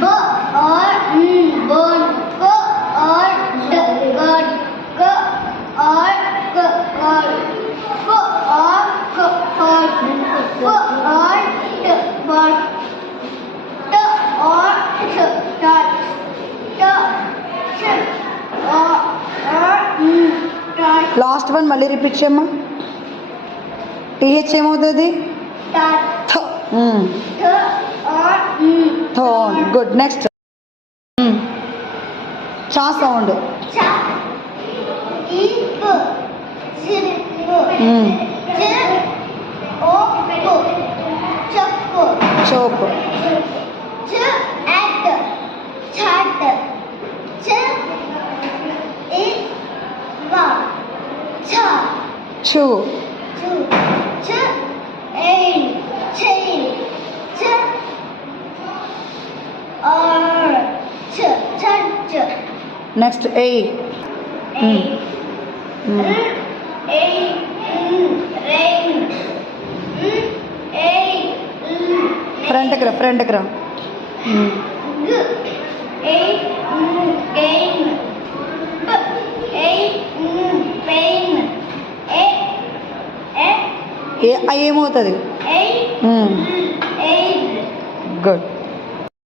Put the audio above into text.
B or bone. G or d god. G or g god. F or g fog. F or t fog. T or ch touch. T ch or touch. Last one మళ్ళీ repeat చేయమ్మా. TH ఏమవుతుంది? Touch. Th or థోన్. Good. Next చా sound. cha. Ip. Zip. J o p. Chop. Chop. Ch at. Chat. Ch I va. Cha. చూ. Chu. Ch ain. Chain. Ch or ch. Church. Next A. Rain. ఫ్రంట్కి రా, ఫ్రంట్కి రా. ఏ ఏమవుతుంది? Good.